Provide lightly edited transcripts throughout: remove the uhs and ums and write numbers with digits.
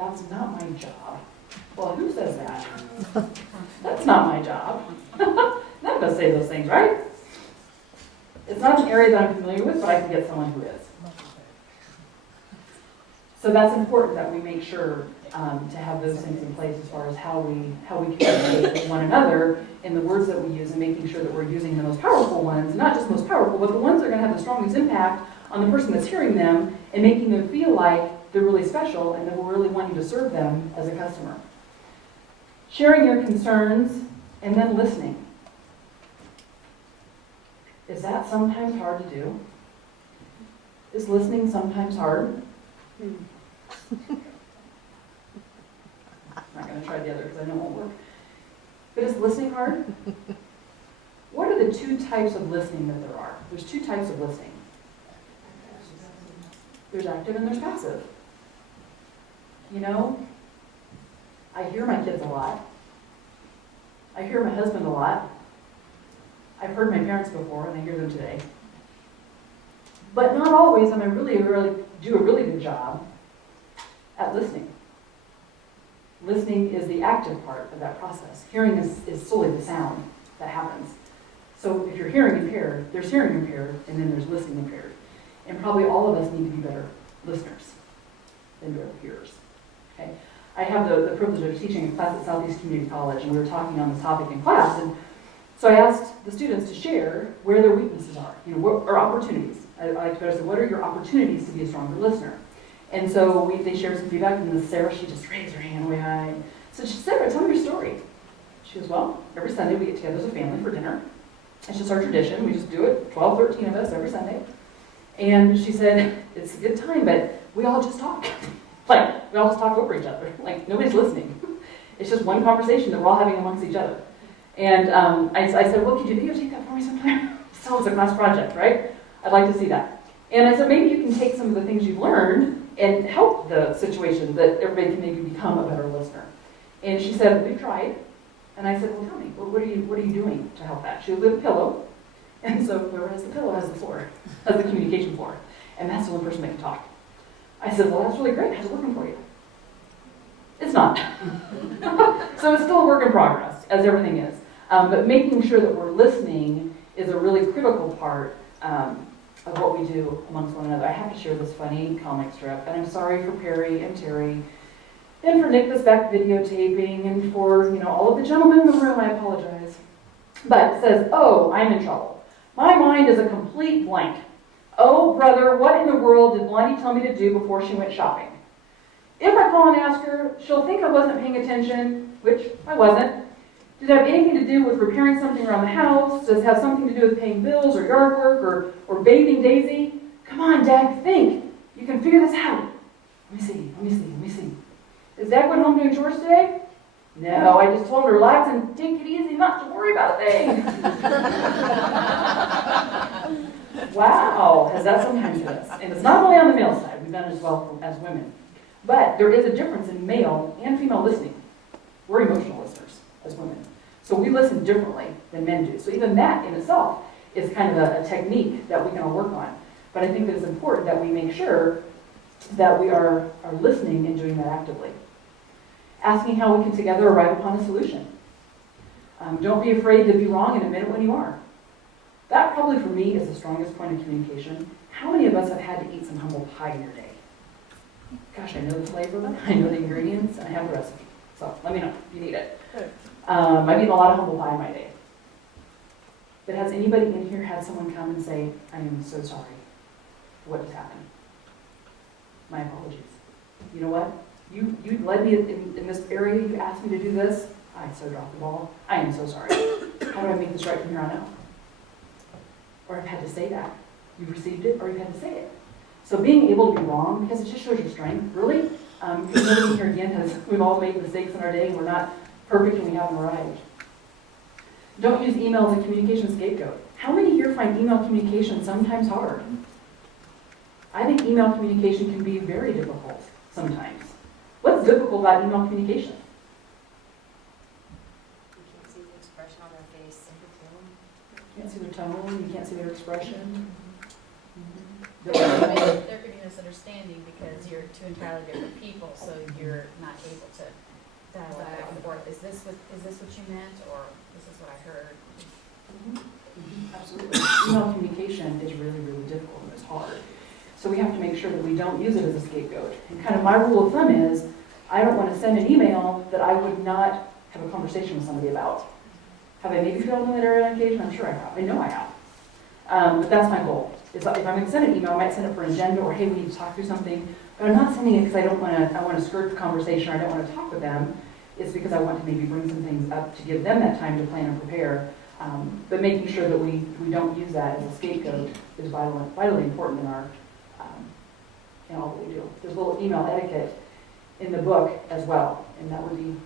That's not my job. Well, who says that? That's not my job. None of us say those things, right? It's not an area that I'm familiar with, but I can get someone who is. So that's important that we make sure to have those things in place as far as how we communicate with one another in the words that we use, and making sure that we're using the most powerful ones, not just most powerful, but the ones that are going to have the strongest impact on the person that's hearing them, and making them feel like they're really special and that we're really wanting to serve them as a customer. Sharing your concerns and then listening. Is that sometimes hard to do? Is listening sometimes hard? I'm not going to try the other because I know it won't work. But is listening hard? What are the two types of listening that there are? There's two types of listening. There's active and there's passive. You know, I hear my kids a lot. I hear my husband a lot. I've heard my parents before, and I hear them today. But not always am I really do a really good job at listening. Listening is the active part of that process. Hearing is solely the sound that happens. So if you're hearing impaired, there's hearing impaired, and then there's listening impaired. And probably all of us need to be better listeners than better hearers. Okay? I have the privilege of teaching a class at Southeast Community College, and we were talking on this topic in class. And so I asked the students to share where their weaknesses are, or opportunities. I like to better say, what are your opportunities to be a stronger listener? And so they shared some feedback, and Ms. Sarah, she just raised her hand way high. So she said, Sarah, tell me your story. She goes, well, every Sunday we get together as a family for dinner. It's just our tradition. We just do it, 12, 13 of us every Sunday. And she said, it's a good time, but we all just talk. Like, we all just talk over each other. Like, nobody's listening. It's just one conversation that we're all having amongst each other. And I said, well, could you videotape that for me sometime? So it's a class project, right? I'd like to see that. And I said, maybe you can take some of the things you've learned and help the situation that everybody can maybe become a better listener. And she said, we've tried. And I said, well, tell me, what are you doing to help that? She was with a pillow. And so whoever has the pillow has the floor, has the communication floor. And that's the only person that can talk. I said, well, that's really great. How's it working for you? It's not. So it's still a work in progress, as everything is. But making sure that we're listening is a really critical part of what we do amongst one another. I have to share this funny comic strip, and I'm sorry for Perry and Terry, and for Nick that's back videotaping, and for all of the gentlemen in the room. I apologize. But it says, oh, I'm in trouble. My mind is a complete blank. Oh, brother, what in the world did Blondie tell me to do before she went shopping? If I call and ask her, she'll think I wasn't paying attention, which I wasn't. Does it have anything to do with repairing something around the house? Does it have something to do with paying bills or yard work or bathing Daisy? Come on, Dad, think. You can figure this out. Let me see. Is Dad going home doing chores today? No, I just told him to relax and take it easy, not to worry about a thing. Wow, has that sometimes hit us? And it's not only on the male side, we've done it as well as women. But there is a difference in male and female listening. We're emotional listeners as women. So we listen differently than men do. So even that in itself is kind of a technique that we can all work on. But I think that it's important that we make sure that we are listening and doing that actively. Asking how we can together arrive upon a solution. Don't be afraid to be wrong and admit it when you are. That probably for me is the strongest point of communication. How many of us have had to eat some humble pie in your day? Gosh, I know the flavor, I know the ingredients, and I have the recipe. So let me know if you need it. I've eaten a lot of humble pie in my day. But has anybody in here had someone come and say, I am so sorry for what just happened? My apologies. You know what? You led me in this area, you asked me to do this. I so dropped the ball. I am so sorry. How do I make this right from here on out? Or I've had to say that. You've received it, or you've had to say it. So being able to be wrong, because it just shows your strength, really. Because nobody here again we've all made mistakes in our day, and we're not perfect and we haven't arrived. Don't use email as a communication scapegoat. How many here find email communication sometimes hard? I think email communication can be very difficult sometimes. What's difficult about email communication? You can't see the expression on their face. You can't see their tone, you can't see their expression. that we're able There could be misunderstanding because you're two entirely different people, so you're not able to dialogue back and forth. Is this what you meant, or this is what I heard? Absolutely. Email communication is really, really difficult and it's hard. So we have to make sure that we don't use it as a scapegoat. And kind of my rule of thumb is, I don't want to send an email that I would not have a conversation with somebody about. Have I maybe failed in that area on occasion? I'm sure I have. I know I have. But that's my goal. If I'm going to send an email, I might send it for an agenda or, hey, we need to talk through something. But I'm not sending it because I want to skirt the conversation or I don't want to talk with them. It's because I want to maybe bring some things up to give them that time to plan and prepare. But making sure that we don't use that as a scapegoat is vitally important in our in all that we do. There's a little email etiquette in the book as well, and that would be,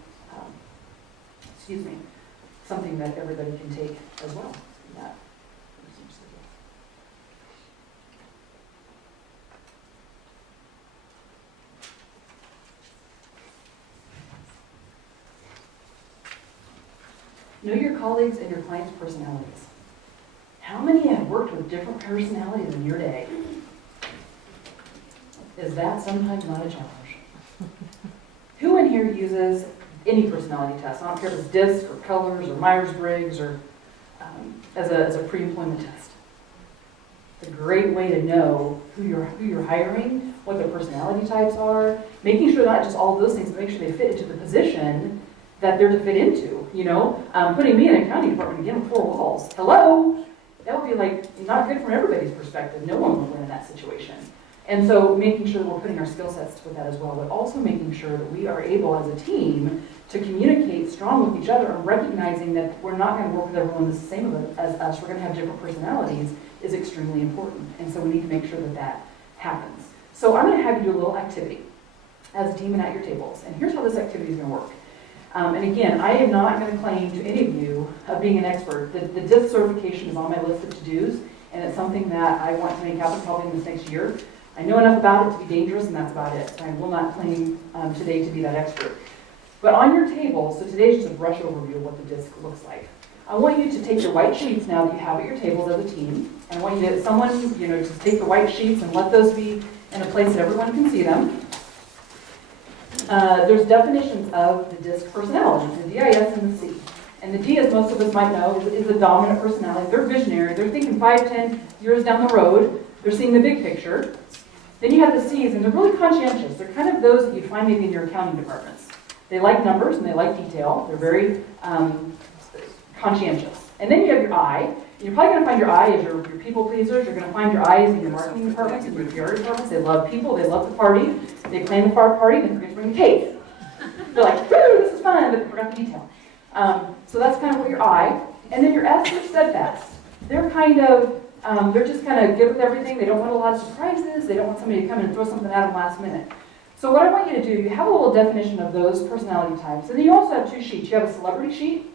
something that everybody can take as well. In that. Know your colleagues and your clients' personalities. How many have worked with different personalities in your day? Is that sometimes not a challenge? Who in here uses any personality test? I don't care if it's DISC or Colors or Myers-Briggs or as a pre-employment test. It's a great way to know who you're hiring, what their personality types are, making sure not just all of those things, but make sure they fit into the position that they're to fit into. You know, putting me in an accounting department again with 4 walls. Hello, that would be like not good from everybody's perspective. No one would win in that situation. And so making sure that we're putting our skill sets with that as well, but also making sure that we are able as a team to communicate strong with each other and recognizing that we're not going to work with everyone the same as us. We're going to have different personalities is extremely important. And so we need to make sure that that happens. So I'm going to have you do a little activity as a team and at your tables. And here's how this activity is going to work. And again, I am not going to claim to any of you of being an expert. The DISC certification is on my list of to-dos, and it's something that I want to make happen probably in this next year. I know enough about it to be dangerous, and that's about it. So I will not claim today to be that expert. But on your table, so today's just a brush overview of what the DISC looks like. I want you to take your white sheets now that you have at your tables as a team, and I want you to, just take the white sheets and let those be in a place that everyone can see them. There's definitions of the DISC personality, the DIS and the C. And the D, as most of us might know, is a dominant personality. They're visionary. They're thinking 5, 10 years down the road. They're seeing the big picture. Then you have the C's, and they're really conscientious. They're kind of those that you find maybe in your accounting departments. They like numbers and they like detail. They're very conscientious. And then you have your I. And you're probably going to find your I as your people pleasers. You're going to find your I's in your marketing departments and your PR departments. They love people. They love the party. They plan the party. They forget to bring the cake. They're like, woo, this is fun, but they forgot the detail. So that's kind of what your I. And then your S is steadfast. They're kind of they're just kind of good with everything. They don't want a lot of surprises. They don't want somebody to come in and throw something at them last minute. So what I want you to do, you have a little definition of those personality types. And then you also have 2 sheets. You have a celebrity sheet.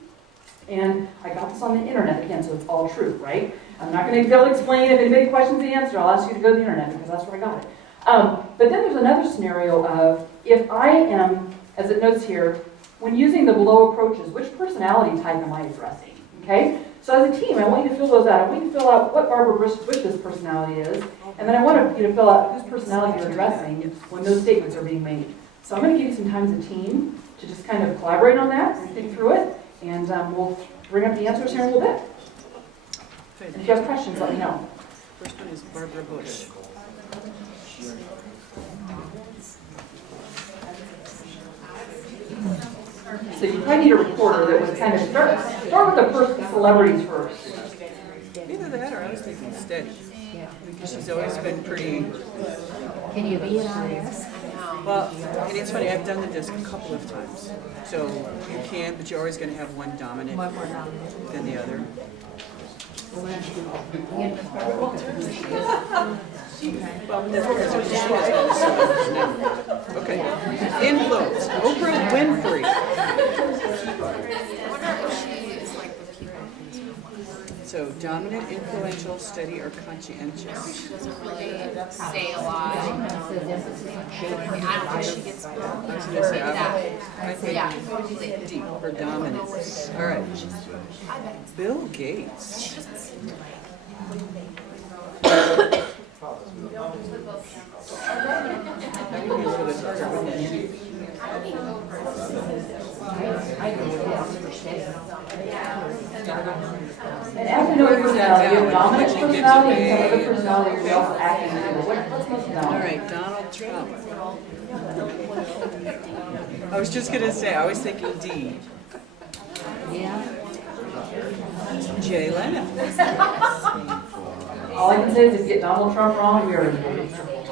And I got this on the internet again, so it's all true, right? I'm not going to be able to explain. If anybody questions the answer, I'll ask you to go to the internet because that's where I got it. But then there's another scenario of if I am, as it notes here, when using the below approaches, which personality type am I addressing? Okay? So as a team, I want you to fill those out. I want you to fill out what Barbara Bush's personality is, and then I want you to fill out whose personality you're addressing when those statements are being made. So I'm going to give you some time as a team to just kind of collaborate on that and think through it, and we'll bring up the answers here in a little bit. And if you have questions, let me know. First one is Barbara Bush. So you probably need a recorder that would kind of start with the celebrities first. Either that or I was thinking steady. Because she's always been pretty... Can you be an IS? Well, and it's funny, I've done the DISC a couple of times. So you can, but you're always going to have one dominant than the other. Well, that's what she is. Okay. Influence. Oprah Winfrey. So dominant, influential, steady, or conscientious. She doesn't really say a lot. I don't think she gets I was going to say, I think deep or dominance. All right. Bill Gates. That would be a little bit harder, wouldn't it? And as we know your personality, you have Dominic's personality and some other personality you're also acting together. What's most All dominant? right, Donald Trump. I was just gonna say, I was thinking D. Yeah. Jay Leno. All I can say is if you get Donald Trump wrong, we are in big trouble.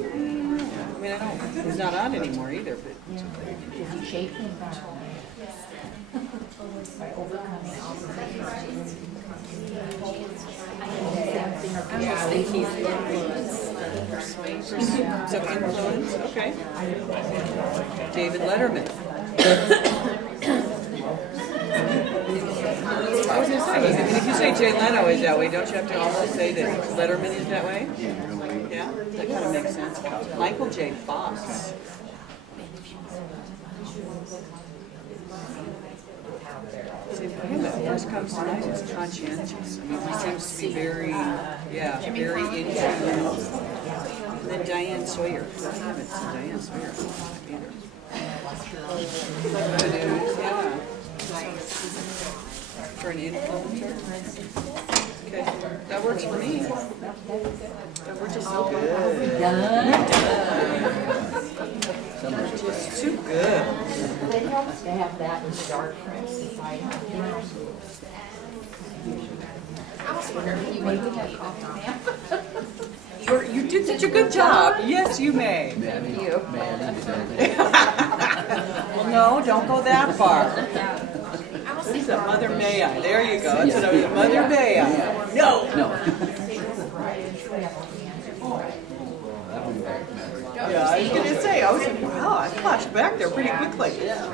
I mean, I don't, he's not on anymore either, but Is he shaking by overcoming opposition? I almost think he's influenced the persuasion. so influence, okay. David Letterman. I was gonna say, I mean, if you say Jay Leno is that way, don't you have to almost say that Letterman is that way? Yeah, that kind of makes sense. Michael J. Fox. See, for him, what first comes to mind is conscientious. I mean, he seems to be very, yeah, very into. And then Diane Sawyer. For him, it's Diane Sawyer. Either. The news, yeah. For an influencer. Okay, that works for me. That works just so good. Just too good. It helps to have that in the dark print society. I was wondering if you would have You did such a good job. Yes, you may. You. Well, no, don't go that far. She's a Mother May I. There you go. That's what I was. Mother May I. No. Yeah, I was gonna say. I was like, wow, I flashed back there pretty quickly. Yeah.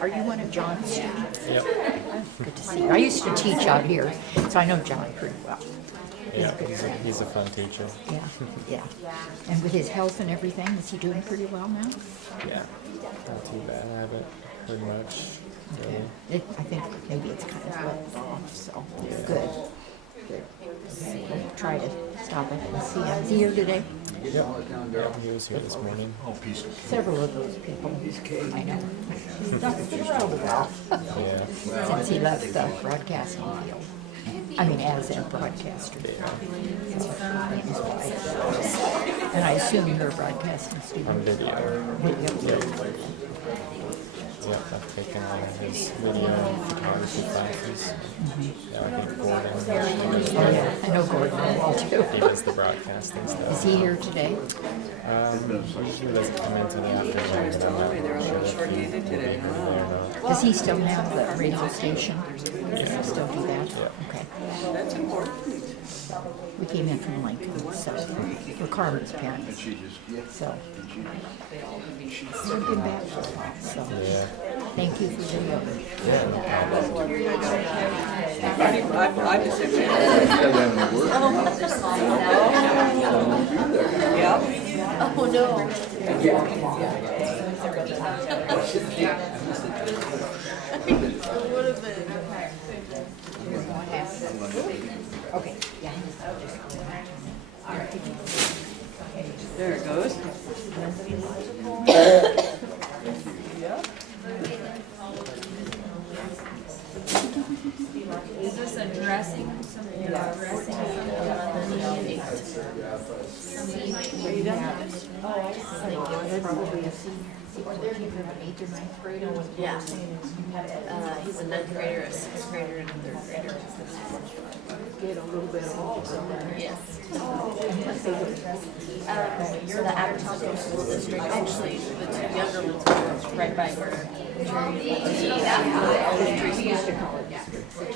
Are you one of John's students? Yep. Good to see you. I used to teach out here, so I know John pretty well. Yeah, he's a fun teacher. Yeah, yeah. And with his health and everything, is he doing pretty well now? Yeah, not too bad. I haven't heard much. Really. I think maybe it's kind of leveled off, so good. Good. Okay, we'll try to stop it and see him. Is he here today? Yep. Yeah, he was here this morning. Several of those people, I know. That's the trouble, Yeah. since he left the broadcasting field. I mean, as a broadcaster. And I assume you're a broadcasting On student. video. Video. Yep, I've taken all of his video and photography classes. Yeah, I think Gordon, Oh, yeah, I know Gordon well too. he does the broadcasting Is stuff. he here today? Usually doesn't come into the afternoon. But I'm They're a not little sure if short-handed today. he's there. Does he still have the radio station? Does he still do that? Okay. That's important. We came in from Lincoln, so we're Carmen's parents. So we've been back for a while, so Yeah. thank you for the yoga. I'm the same way. Yep. Oh, no. Would have been. Okay, yeah. There it goes. Is this addressing something, addressing something underneath? Probably a senior, an 8th or 9th grader. Yeah. He's a 9th grader, a 6th grader, and a 3rd grader. Get a little bit of all of them. Yes. So the Apatow School District, actually, the 2 younger ones are right by where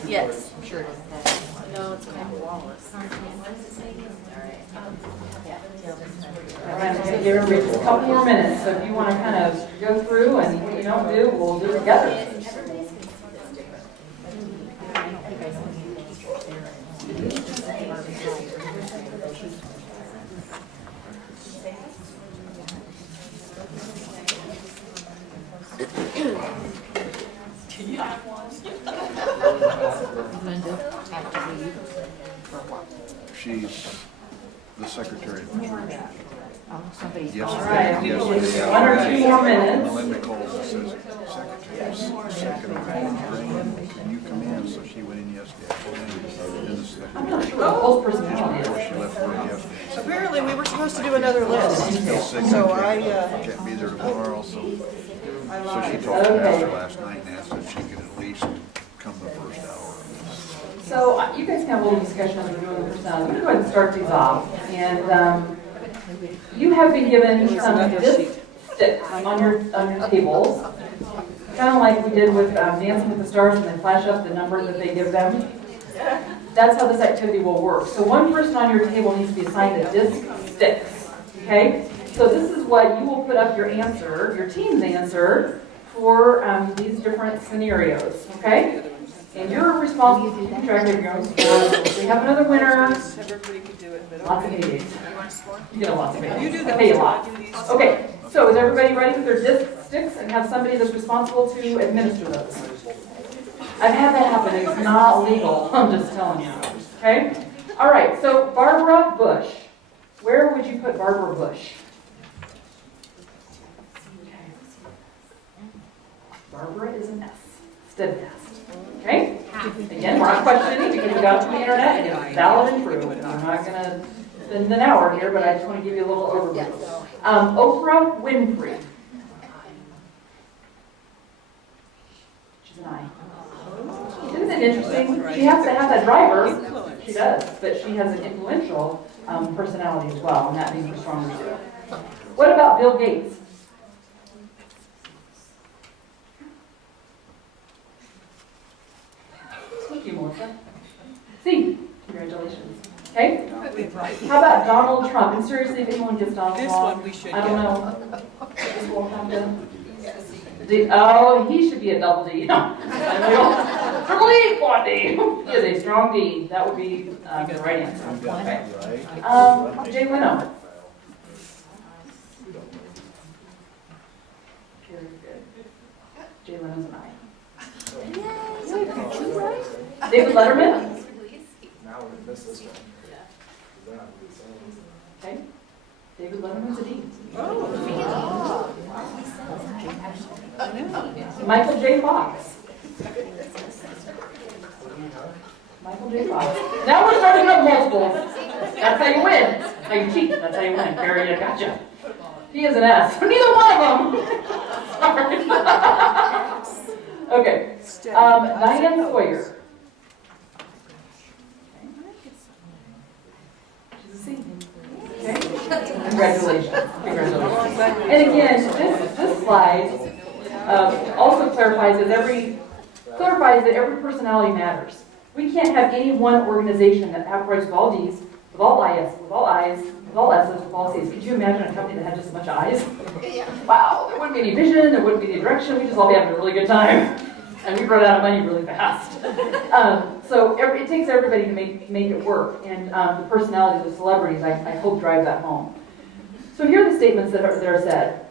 Yes. Sure. No, it's called Wallace. All right, I'm gonna give everybody just a couple more minutes, so if you want to kind of go through and what you don't do, we'll do it together. Linda have to leave for what? She's the secretary of the church. Oh, somebody's. Yesterday, yesterday. One or two more minutes. Melinda calls and says, secretary's sick and I'm going, can you come in? So she went in yesterday afternoon. And the I'm not secretary, sure what Paul's personality before is. she left work yesterday, said, Apparently, we were supposed to do another list. I'm still sick, So I I, can't be there tomorrow, so she talked to Okay. Pastor last night and asked if she could at least come the first hour. So you guys can have a little discussion as we're doing the personality. I'm going to go ahead and start these off. And you have been given some disc sticks on your tables, kind of like we did with Dancing with the Stars when they flash up the number that they give them. That's how this activity will work. So one person on your table needs to be assigned a disc sticks. Okay? So this is what you will put up your answer, your team's answer, for these different scenarios. Okay? And you're responsible for keeping track of your own scores. We have another winner. everybody could do it, but. Lots of meetings. You get a lot of meetings. You do I that. pay a lot. I do these. Okay, so is everybody ready with their disc sticks and have somebody that's responsible to administer those? I've had that happen. It's not legal. I'm just telling you. Okay? All right, so Barbara Bush. Where would you put Barbara Bush? Barbara is an S. Steadfast. Okay? Again, we're not questioning because we got it from the internet and it's valid and true. I'm not going to spend an hour here, but I just want to give you a little overview. Oprah Winfrey. She's an I. Isn't it interesting? She has to have that driver. She does, but she has an influential personality as well, and that means we're stronger too. What about Bill Gates? Thank you, Melissa. C. Congratulations. Okay? How about Donald Trump? And seriously, if anyone gets Donald This Trump, one we should I don't get. know. This will happen. Oh, he should be a double D. Triple D, quad D. He is a strong D. That would be the right answer. Okay. Jay Leno. Very good. Jay Leno's an I. David Letterman. Okay. David Letterman's a D. Michael J. Fox. Michael J. Fox. Now we're starting up multiples. That's how you win. That's how you cheat. That's how you win. Barry, I gotcha. He is an S. Neither one of them. Sorry. Okay. Diane Sawyer. She's a C. Okay. Congratulations. Congratulations. And again, this slide also clarifies that every personality matters. We can't have any one organization that operates with all Ds, with all Is, with all Is, with all S's, with all C's. Could you imagine a company that had just a bunch of I's? Wow, there wouldn't be any vision, there wouldn't be any direction, we'd just all be having a really good time. And we'd run out of money really fast. So it takes everybody to make it work. And the personalities of celebrities, I hope, drive that home. So here are the statements that are said.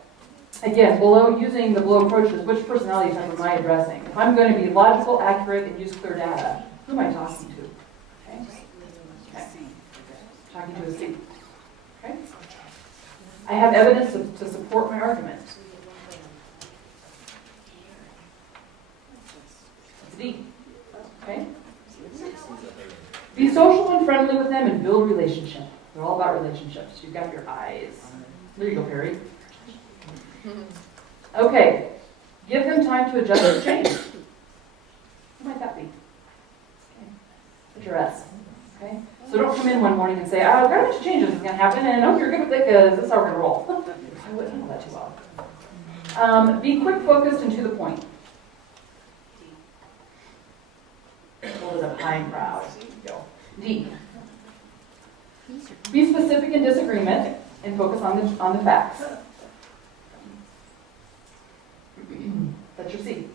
Again, using the below approaches, which personality type am I addressing? If I'm going to be logical, accurate, and use clear data, who am I talking to? Okay. Talking to a C. Okay. I have evidence to support my argument. It's a D. Okay. Be social and friendly with them and build relationship. They're all about relationships. You've got your eyes. There you go, Perry. Okay. Give them time to adjust to change. Who might that be? Okay. Put your S. Okay. So don't come in one morning and say, I've got a bunch of changes that's going to happen, and I hope you're good with it because this is how we're going to roll. I wouldn't handle that too well. Be quick, focused, and to the point. Hold it up high and proud. Go. D. Be specific in disagreement and focus on the facts. That's your C.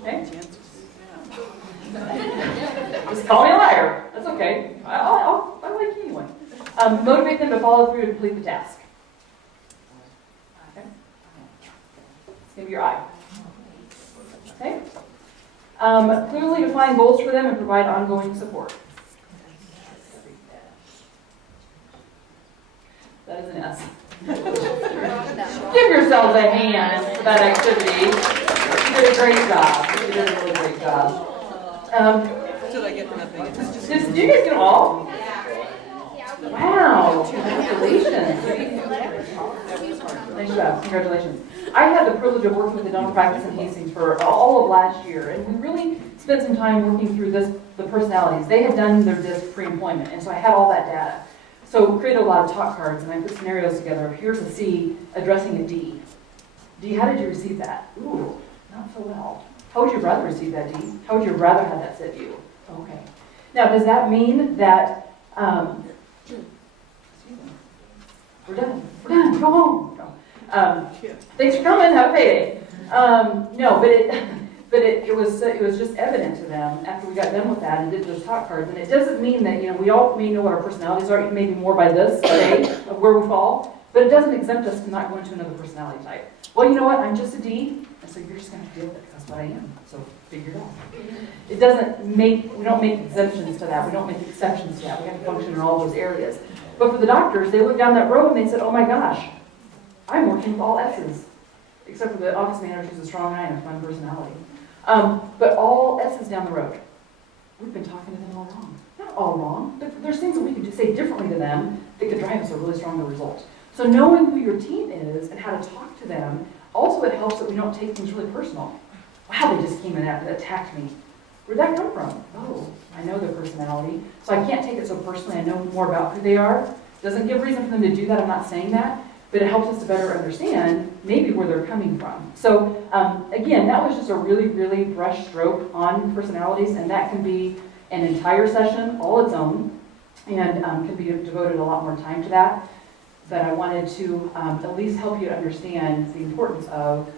Okay? Just call me a liar. That's okay. I like you anyway. Motivate them to follow through to complete the task. Okay? It's going to be your I. Okay? Clearly define goals for them and provide ongoing support. That is an S. Give yourselves a hand for that activity. You did a great job. You did a really great job. Did I get nothing? Did you guys get them all? Wow, congratulations. Nice job, congratulations. I had the privilege of working with the dental practice in Hastings for all of last year, and we really spent some time working through the personalities. They had done their DISC pre-employment, and so I had all that data. So created a lot of talk cards, and I put scenarios together. Here's a C addressing a D. D, how did you receive that? Ooh, not so well. How would you rather receive that, D? How would you rather have that said to you? Okay. Now, does that mean that, excuse me, we're done, go home. No. Thanks for coming, have a payday. No, but it was just evident to them after we got done with that and did those talk cards. And it doesn't mean that, we all may know what our personalities are, maybe more by this today of where we fall, but it doesn't exempt us from not going to another personality type. Well, you know what, I'm just a D, and so you're just going to have to deal with it, because that's what I am, so figure it out. It doesn't make, we don't make exemptions to that, we don't make exceptions to that, we have to function in all those areas. But for the doctors, they looked down that road and they said, oh my gosh, I'm working with all S's, except for the office manager who's a strong 9 and a fun personality. But all S's down the road. We've been talking to them all wrong. Not all wrong, but there's things that we could just say differently to them that could drive us a really stronger result. So knowing who your team is and how to talk to them, also it helps that we don't take things really personal. Wow, they just came in and attacked me. Where'd that come from? Oh, I know their personality, so I can't take it so personally. I know more about who they are. Doesn't give reason for them to do that, I'm not saying that, but it helps us to better understand maybe where they're coming from. So again, that was just a really, really brush stroke on personalities, and that can be an entire session all its own, and can be devoted a lot more time to that. But I wanted to at least help you understand the importance of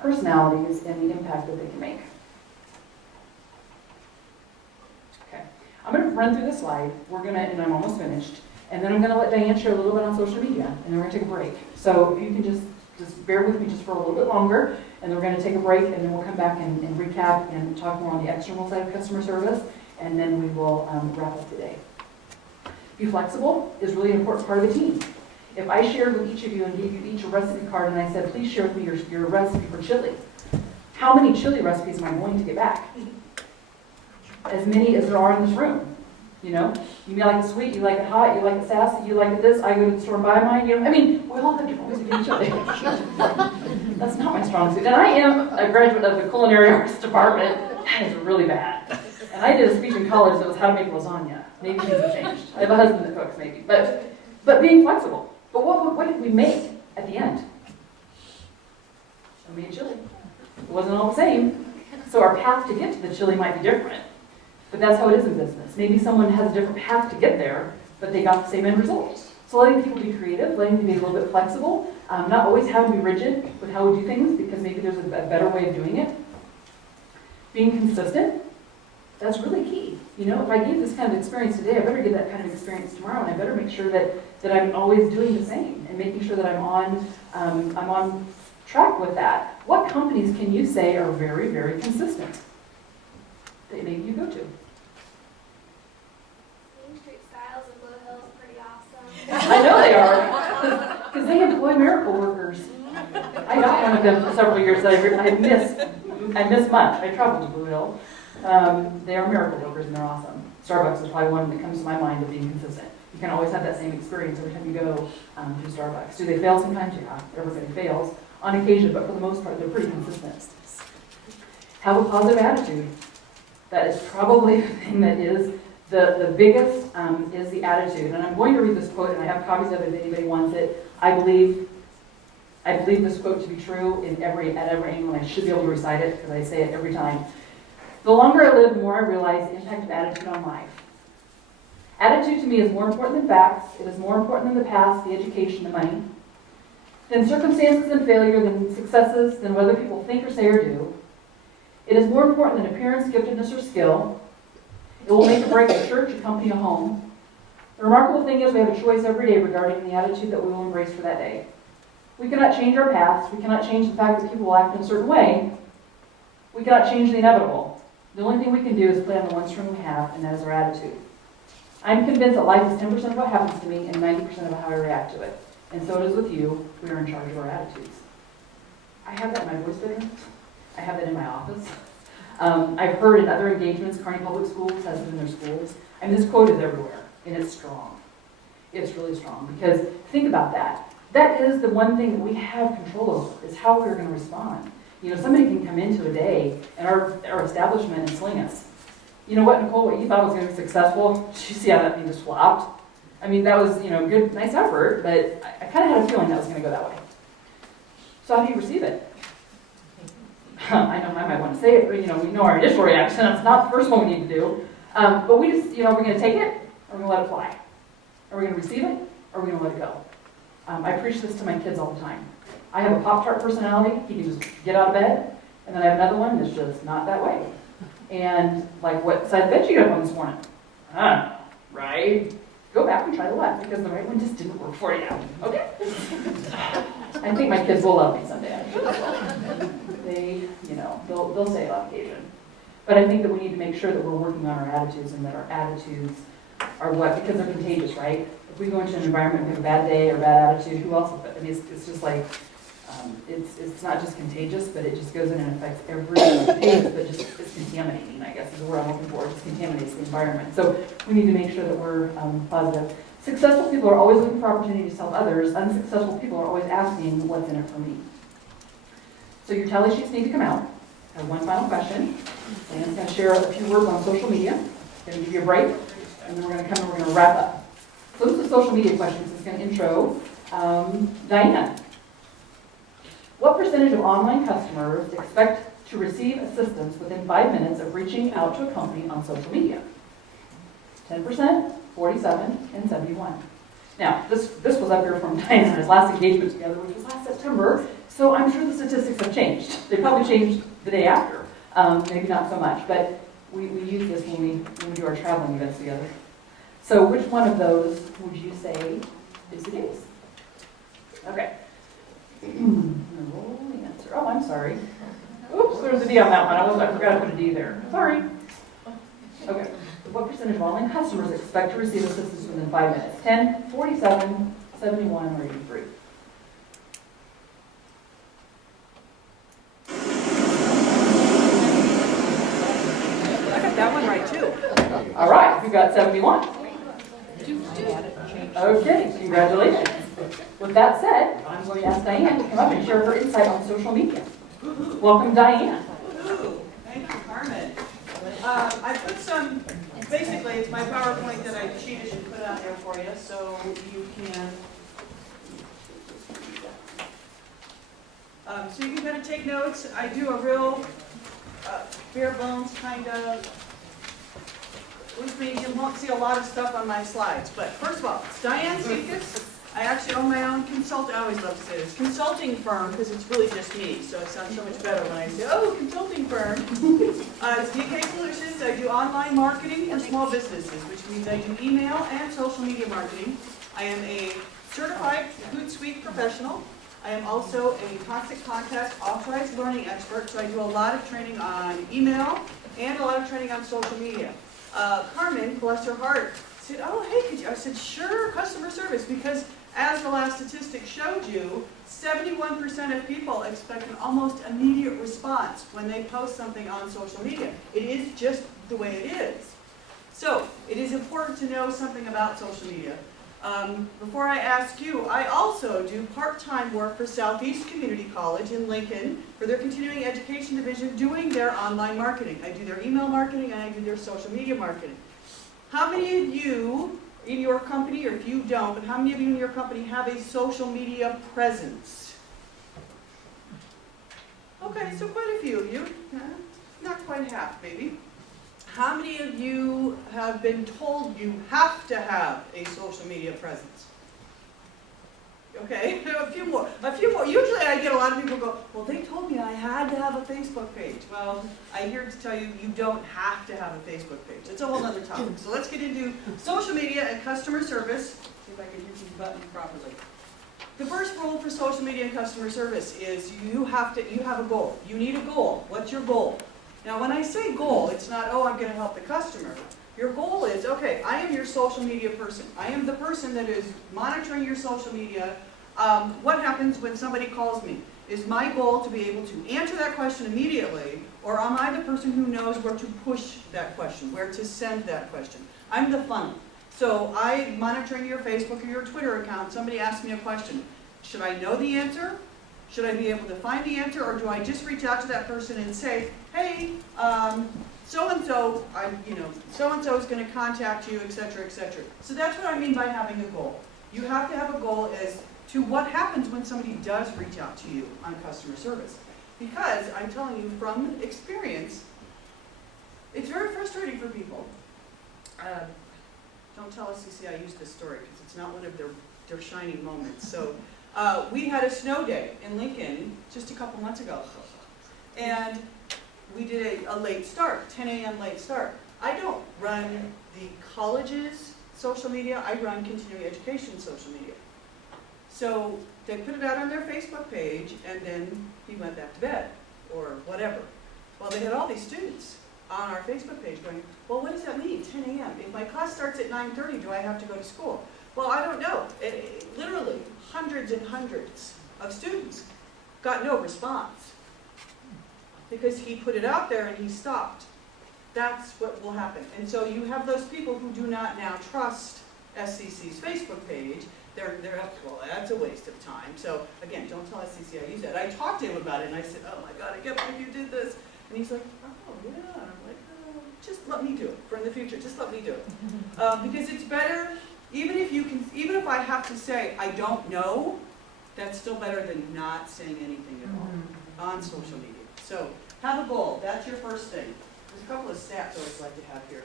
personalities and the impact that they can make. Okay, I'm going to run through this slide. And I'm almost finished. And then I'm going to let Diane share a little bit on social media, and then we're going to take a break. So if you can just bear with me just for a little bit longer, and then we're going to take a break, and then we'll come back and recap and talk more on the external side of customer service, and then we will wrap up today. Be flexible is really an important part of the team. If I shared with each of you and gave you each a recipe card and I said, please share with me your recipe for chili, how many chili recipes am I going to get back? As many as there are in this room. You like it sweet, you like it hot, you like it sassy, you like it this, I go to the store and buy mine, we all have different ways of doing chili. That's not my strong suit. And I am a graduate of the culinary arts department. That is really bad. And I did a speech in college that was how to make lasagna. Maybe things have changed. I have a husband that cooks, maybe. But being flexible. But what did we make at the end? I made chili. It wasn't all the same. So our path to get to the chili might be different. But that's how it is in business. Maybe someone has a different path to get there, but they got the same end result. So letting people be creative, letting them be a little bit flexible, not always having to be rigid with how we do things, because maybe there's a better way of doing it. Being consistent, that's really key. If I gave this kind of experience today, I better get that kind of experience tomorrow, and I better make sure that I'm always doing the same and making sure that I'm on track with that. What companies can you say are very, very consistent that maybe you go to? Main Street Styles in Blue Hill is pretty awesome. I know they are, because they employ miracle workers. I got one of them for several years that I missed much. I traveled to Blue Hill. They are miracle workers and they're awesome. Starbucks is probably one that comes to my mind of being consistent. You can always have that same experience every time you go to Starbucks. Do they fail sometimes? Yeah, everybody fails on occasion, but for the most part, they're pretty consistent. Have a positive attitude. That is probably the thing that is the biggest is the attitude. And I'm going to read this quote, and I have copies of it if anybody wants it. I believe this quote to be true at every angle, and I should be able to recite it because I say it every time. The longer I live, the more I realize the impact of attitude on life. Attitude to me is more important than facts. It is more important than the past, the education, the money, than circumstances and failure, than successes, than whether people think or say or do. It is more important than appearance, giftedness, or skill. It will make or break a church, a company, a home. The remarkable thing is we have a choice every day regarding the attitude that we will embrace for that day. We cannot change our past. We cannot change the fact that people will act in a certain way. We cannot change the inevitable. The only thing we can do is play on the one string we have, and that is our attitude. I'm convinced that life is 10% of what happens to me and 90% of how I react to it. And so it is with you. We are in charge of our attitudes. I have that in my voice fitting. I have that in my office. I've heard in other engagements, Kearney Public Schools has it in their schools. I mean, this quote is everywhere, and it's strong. It's really strong, because think about that. That is the one thing that we have control over, is how we're going to respond. You know, somebody can come into a day in our establishment and sling us. You know what, Nicole, what you thought was going to be successful, did you see how that thing just flopped? I mean, that was, good, nice effort, but I kind of had a feeling that was going to go that way. So how do you receive it? I know I might want to say it, but we know our initial reaction. It's not the first one we need to do. But we just, we're going to take it, or we're going to let it fly. Are we going to receive it, or are we going to let it go? I preach this to my kids all the time. I have a Pop-Tart personality. He can just get out of bed, and then I have another one that's just not that way. And like, what side of bed you got on this morning? Right? Go back and try the left, because the right one just didn't work for you. Okay? I think my kids will love me someday. They, they'll say it on occasion. But I think that we need to make sure that we're working on our attitudes, and that our attitudes are because they're contagious, right? If we go into an environment and have a bad day or bad attitude, who else? I mean, it's just like, it's not just contagious, but it just goes in and affects everything. But just it's contaminating, I guess is the word I'm looking for. It just contaminates the environment. So we need to make sure that we're positive. Successful people are always looking for opportunities to help others. Unsuccessful people are always asking, what's in it for me? So your tally sheets need to come out. I have one final question. Dan's going to share a few words on social media. I'm going to give you a break, and then we're going to come and we're going to wrap up. So this is social media questions. It's going to intro Diane. What percentage of online customers expect to receive assistance within 5 minutes of reaching out to a company on social media? 10%, 47, and 71. Now, this was up here from Diane and his last engagement together, which was last September, so I'm sure the statistics have changed. They probably changed the day after, maybe not so much, but we use this when we do our traveling events together. So which one of those would you say is the case? Okay. Roll the answer. Oh, I'm sorry. Oops, there's a D on that one. I forgot to put a D there. Sorry. Okay. What percentage of online customers expect to receive assistance within 5 minutes? 10, 47, 71, or 83? I got that one right too. All right, you got 71. Okay, congratulations. With that said, I'm going to ask Diane to come up and share her insight on social media. Welcome, Diane. Thank you, Carmen. I put some, basically it's my PowerPoint that I cheated and put out there for you, so you can kind of take notes. I do a real bare bones kind of, which means you won't see a lot of stuff on my slides. But first of all, it's Diane Sekas. I actually own my own I always love to say this, consulting firm, because it's really just me, so it sounds so much better when I say, oh, consulting firm. It's DK Solutions. I do online marketing for small businesses, which means I do email and social media marketing. I am a certified Hootsuite professional. I am also a Constant Contact authorized learning expert, so I do a lot of training on email and a lot of training on social media. Carmen, bless her heart, said, oh, hey, could you? I said, sure, customer service, because as the last statistic showed you, 71% of people expect an almost immediate response when they post something on social media. It is just the way it is. So, it is important to know something about social media. Before I ask you, I also do part-time work for Southeast Community College in Lincoln for their continuing education division doing their online marketing. I do their email marketing and I do their social media marketing. How many of you in your company, or if you don't, but how many of you in your company have a social media presence? Okay, so quite a few of you. Not quite half, maybe. How many of you have been told you have to have a social media presence? Okay, a few more. Usually I get a lot of people go, well, they told me I had to have a Facebook page. Well, I'm here to tell you, you don't have to have a Facebook page. It's a whole other topic. So let's get into social media and customer service. See if I can use these buttons properly. The first rule for social media and customer service is you have a goal. You need a goal. What's your goal? Now, when I say goal, it's not, oh, I'm going to help the customer. Your goal is, okay, I am your social media person. I am the person that is monitoring your social media. What happens when somebody calls me? Is my goal to be able to answer that question immediately, or am I the person who knows where to push that question, where to send that question? I'm the funnel. So I'm monitoring your Facebook or your Twitter account. Somebody asks me a question. Should I know the answer? Should I be able to find the answer, or do I just reach out to that person and say, hey, so-and-so, so-and-so is going to contact you, et cetera, et cetera. So that's what I mean by having a goal. You have to have a goal as to what happens when somebody does reach out to you on customer service. Because I'm telling you from experience, it's very frustrating for people. Don't tell SCC I used this story because it's not one of their shining moments. So we had a snow day in Lincoln just a couple months ago. And we did a late start, 10 a.m. late start. I don't run the college's social media, I run continuing education social media. So they put it out on their Facebook page, and then he went back to bed, or whatever. Well, they had all these students on our Facebook page going, well, what does that mean, 10 a.m.? If my class starts at 9:30, do I have to go to school? Well, I don't know. Literally, hundreds and hundreds of students got no response because he put it out there and he stopped. That's what will happen. And so you have those people who do not now trust SCC's Facebook page. They're well, that's a waste of time. So again, don't tell SCC I use that. I talked to him about it and I said, oh my God, I can't believe you did this. And he's like, oh yeah. And I'm like, oh, just let me do it for in the future. Just let me do it. Because it's better, even if I have to say I don't know, that's still better than not saying anything at all on social media. So have a goal. That's your first thing. There's a couple of stats I always like to have here.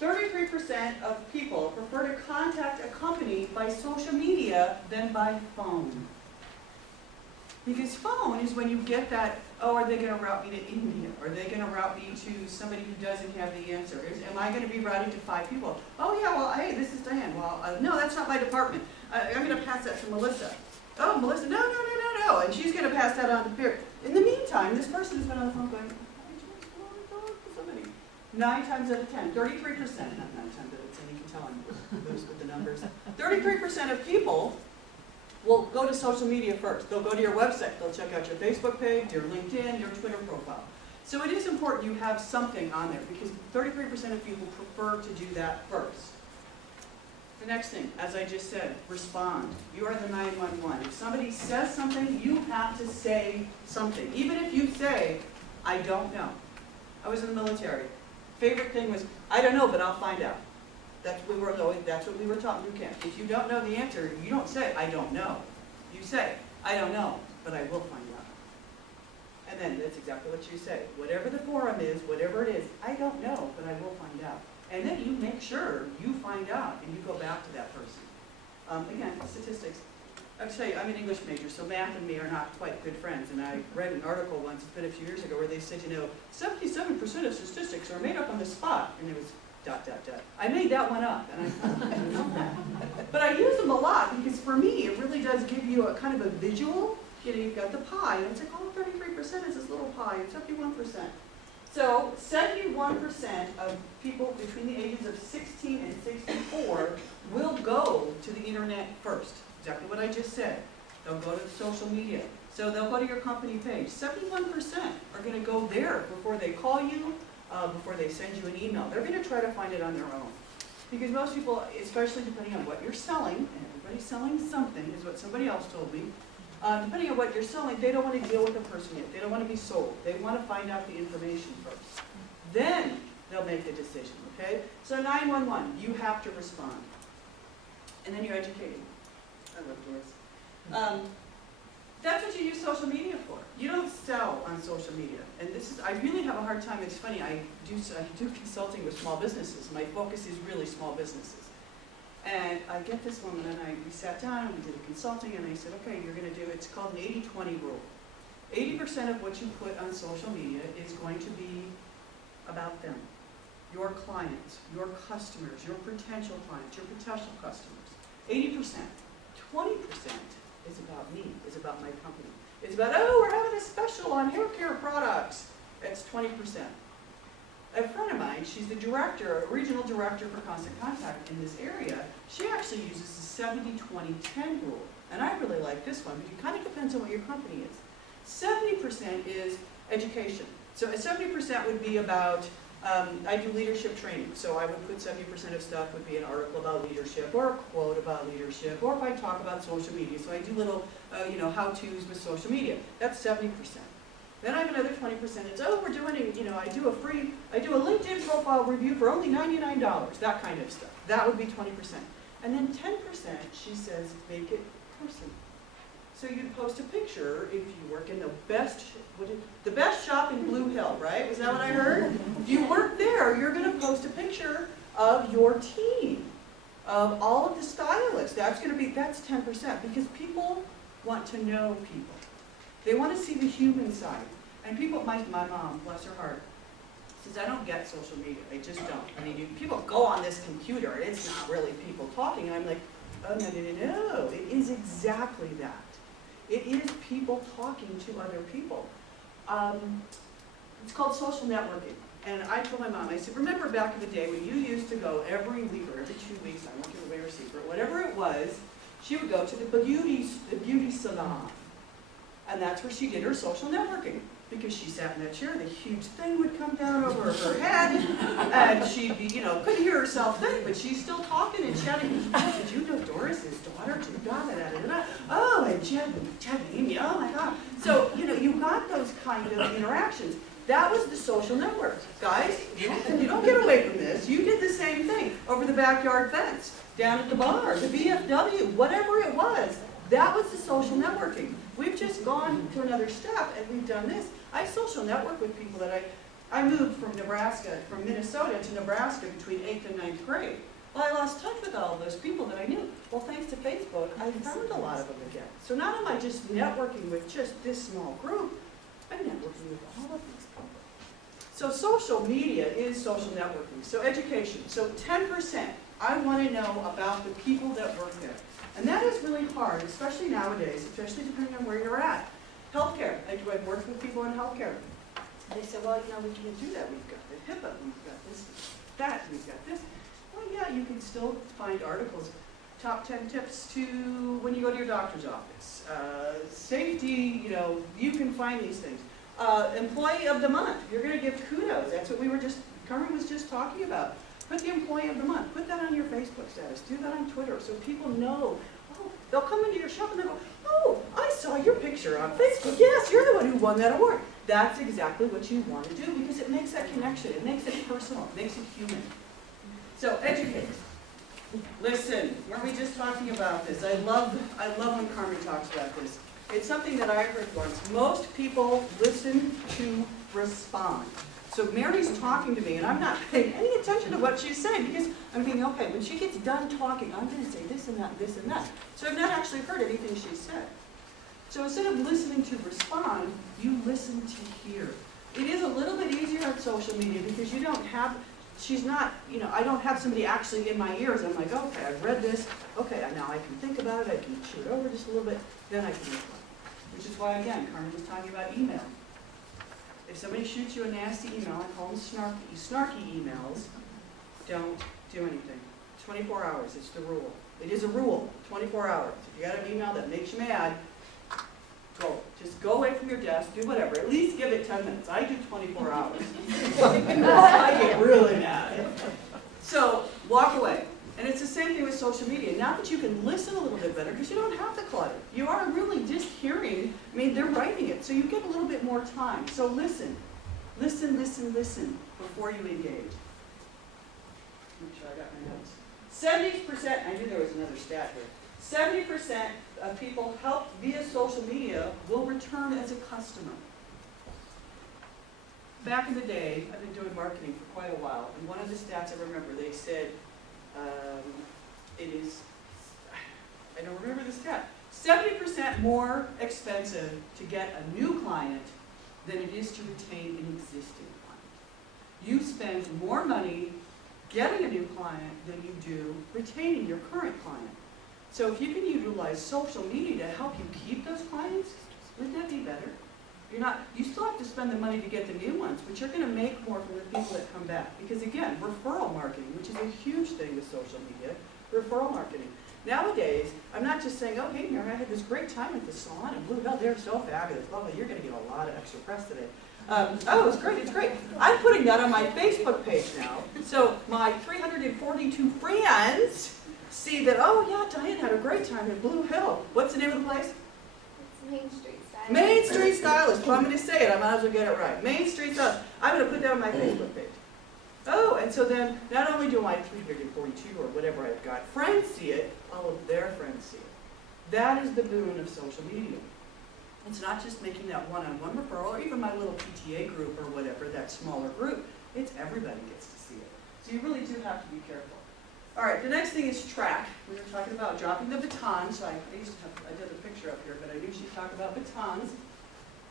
33% of people prefer to contact a company by social media than by phone. Because phone is when you get that, oh, are they going to route me to India? Are they going to route me to somebody who doesn't have the answer? Am I going to be routing to 5 people? Oh yeah, well, hey, this is Diane. Well, no, that's not my department. I'm going to pass that to Melissa. Oh, Melissa, no. And she's going to pass that on to Pierre. In the meantime, this person has been on the phone going, 9 times out of 10, 33%, not 9 times out of 10, you can tell I'm loose with the numbers. 33% of people will go to social media first. They'll go to your website, they'll check out your Facebook page, your LinkedIn, your Twitter profile. So it is important you have something on there because 33% of people prefer to do that first. The next thing, as I just said, respond. You are the 911. If somebody says something, you have to say something. Even if you say, I don't know. I was in the military. Favorite thing was, I don't know, but I'll find out. That's what we were taught in boot camp. If you don't know the answer, you don't say, I don't know. You say, I don't know, but I will find out. And then that's exactly what you say. Whatever the forum is, whatever it is, I don't know, but I will find out. And then you make sure you find out and you go back to that person. Again, statistics. I'll tell you, I'm an English major, so math and me are not quite good friends. And I read an article once, it's been a few years ago, where they said, 77% of statistics are made up on the spot. And it was ... I made that one up, and I didn't know that. But I use them a lot because for me, it really does give you a kind of a visual. You've got the pie, and it's like, oh, 33% is this little pie, and 71%. So 71% of people between the ages of 16 and 64 will go to the internet first. Exactly what I just said. They'll go to social media. So they'll go to your company page. 71% are going to go there before they call you, before they send you an email. They're going to try to find it on their own. Because most people, especially depending on what you're selling, and everybody's selling something, is what somebody else told me, depending on what you're selling, they don't want to deal with the person yet. They don't want to be sold. They want to find out the information first. Then they'll make the decision, okay? So 911, you have to respond. And then you're educating. I love Doris. That's what you use social media for. You don't sell on social media. And this is, I really have a hard time. It's funny, I do consulting with small businesses. My focus is really small businesses. And I get this woman, and we sat down, and we did a consulting, and I said, okay, you're going to do, it's called an 80-20 rule. 80% of what you put on social media is going to be about them, your clients, your customers, your potential clients, your potential customers. 80%. 20% is about me, is about my company. It's about, oh, we're having a special on hair care products. It's 20%. A friend of mine, she's the director, regional director for Constant Contact in this area. She actually uses the 70-20-10 rule. And I really like this one, but it kind of depends on what your company is. 70% is education. So 70% would be about, I do leadership training. So I would put 70% of stuff would be an article about leadership or a quote about leadership, or if I talk about social media. So I do little, how-tos with social media. That's 70%. Then I have another 20%. It's, oh, we're doing, I do a LinkedIn profile review for only $99, that kind of stuff. That would be 20%. And then 10%, she says, make it personal. So you'd post a picture if you work in the best shop in Blue Hill, right? Was that what I heard? If you work there, you're going to post a picture of your team, of all of the stylists. That's 10%, because people want to know people. They want to see the human side. And people, my mom, bless her heart, says, I don't get social media. I just don't. I mean, people go on this computer, and it's not really people talking. And I'm like, oh, no. It is exactly that. It is people talking to other people. It's called social networking. And I told my mom, I said, remember back in the day when you used to go every week or every 2 weeks, I won't give away her secret, whatever it was, she would go to the beauty salon. And that's where she did her social networking. Because she sat in that chair, the huge thing would come down over her head, and she'd be, couldn't hear herself think, but she's still talking and chatting. Oh, did you know Doris's daughter? Oh, and Chad, Amy, oh my God. So, you got those kind of interactions. That was the social network. Guys, you don't get away from this. You did the same thing over the backyard fence, down at the bar, the VFW, whatever it was. That was the social networking. We've just gone to another step, and we've done this. I social network with people that I moved from Minnesota to Nebraska between 8th and 9th grade. Well, I lost touch with all of those people that I knew. Well, thanks to Facebook, I found a lot of them again. So not am I just networking with just this small group, I'm networking with all of these people. So social media is social networking. So education. So 10%, I want to know about the people that work there. And that is really hard, especially nowadays, especially depending on where you're at. Healthcare. I've worked with people in healthcare. They said, well, we can't do that. We've got the HIPAA, we've got this, that, we've got this. Well, yeah, you can still find articles. Top 10 tips to when you go to your doctor's office. Safety, you can find these things. Employee of the month. You're going to give kudos. That's what Carmen was just talking about. Put the employee of the month. Put that on your Facebook status. Do that on Twitter so people know. Oh, they'll come into your shop and they'll go, oh, I saw your picture on Facebook. Yes, you're the one who won that award. That's exactly what you want to do because it makes that connection. It makes it personal. It makes it human. So educate. Listen, weren't we just talking about this? I love when Carmen talks about this. It's something that I heard once. Most people listen to respond. So Mary's talking to me, and I'm not paying any attention to what she's saying because I'm thinking, okay, when she gets done talking, I'm going to say this and that and this and that. So I've not actually heard anything she said. So instead of listening to respond, you listen to hear. It is a little bit easier on social media because you don't have, I don't have somebody actually in my ears. I'm like, okay, I've read this. Okay, now I can think about it. I can chew it over just a little bit. Then I can respond. Which is why, again, Carmen was talking about email. If somebody shoots you a nasty email, I call them snarky emails, don't do anything. 24 hours, it's the rule. It is a rule, 24 hours. If you got an email that makes you mad, go. Just go away from your desk, do whatever. At least give it 10 minutes. I do 24 hours. I get really mad. So walk away. And it's the same thing with social media. Now that you can listen a little bit better, because you don't have the clutter. You are really just hearing, they're writing it, so you get a little bit more time. So listen. Listen before you engage. Make sure I got my notes. 70%, I knew there was another stat here. 70% of people helped via social media will return as a customer. Back in the day, I've been doing marketing for quite a while, and one of the stats I remember, they said, I don't remember the stat, 70% more expensive to get a new client than it is to retain an existing client. You spend more money getting a new client than you do retaining your current client. So if you can utilize social media to help you keep those clients, wouldn't that be better? You still have to spend the money to get the new ones, but you're gonna make more from the people that come back. Because again, referral marketing, which is a huge thing with social media, referral marketing. Nowadays, I'm not just saying, oh, hey, Mary, I had this great time at the salon in Blue Hill. They're so fabulous. Lovely. You're going to get a lot of extra press today. Oh, it's great. It's great. I'm putting that on my Facebook page now. So my 342 friends see that, oh, yeah, Diane had a great time at Blue Hill. What's the name of the place? It's Main Street Style. Main Street Stylist. Well, I'm going to say it. I might as well get it right. Main Street Stylist. I'm going to put that on my Facebook page. Oh, and so then, not only do my 342 or whatever I've got friends see it, all of their friends see it. That is the boon of social media. It's not just making that one-on-one referral, or even my little PTA group or whatever, that smaller group. It's everybody gets to see it. So you really do have to be careful. All right, the next thing is track. We were talking about dropping the baton. So I did a picture up here, but I usually talk about batons.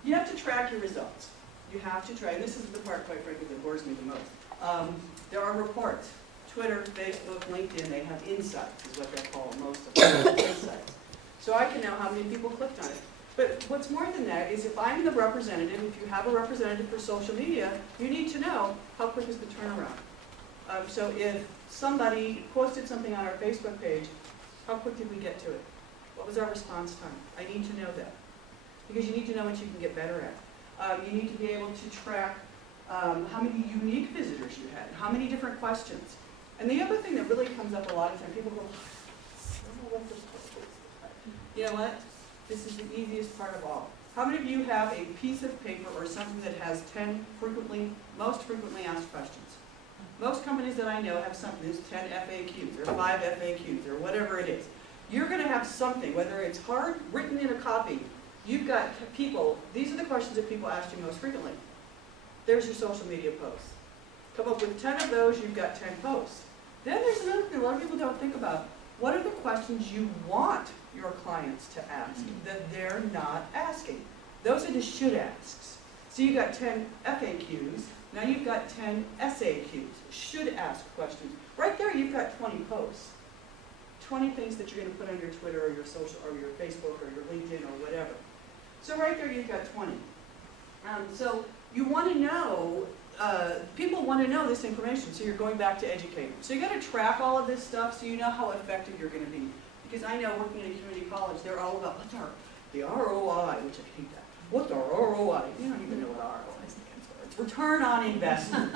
You have to track your results. You have to track, and this is the part, quite frankly, that bores me the most. There are reports. Twitter, Facebook, LinkedIn, they have insights, is what they call most of them, insights. So I can know how many people clicked on it. But what's more than that is if I'm the representative, if you have a representative for social media, you need to know how quick is the turnaround. So if somebody posted something on our Facebook page, how quick did we get to it? What was our response time? I need to know that. Because you need to know what you can get better at. You need to be able to track how many unique visitors you had, how many different questions. And the other thing that really comes up a lot of times, people go, I don't know what this post is. You know what? This is the easiest part of all. How many of you have a piece of paper or something that has 10 most frequently asked questions? Most companies that I know have something that's 10 FAQs or 5 FAQs or whatever it is. You're going to have something, whether it's hard, written in a copy. You've got people, these are the questions that people ask you most frequently. There's your social media posts. Come up with 10 of those, you've got 10 posts. Then there's another thing a lot of people don't think about. What are the questions you want your clients to ask that they're not asking? Those are the should asks. So you've got 10 FAQs, now you've got 10 SAQs, should ask questions. Right there you've got 20 posts. 20 things that you're going to put on your Twitter or your social or your Facebook or your LinkedIn or whatever. So right there you've got 20. So you want to know, people want to know this information, so you're going back to educate them. So you got to track all of this stuff so you know how effective you're going to be. Because I know working in a community college, they're all about, what's the ROI, which I hate that. What's our ROI? You don't even know what ROI stands for. It's return on investment.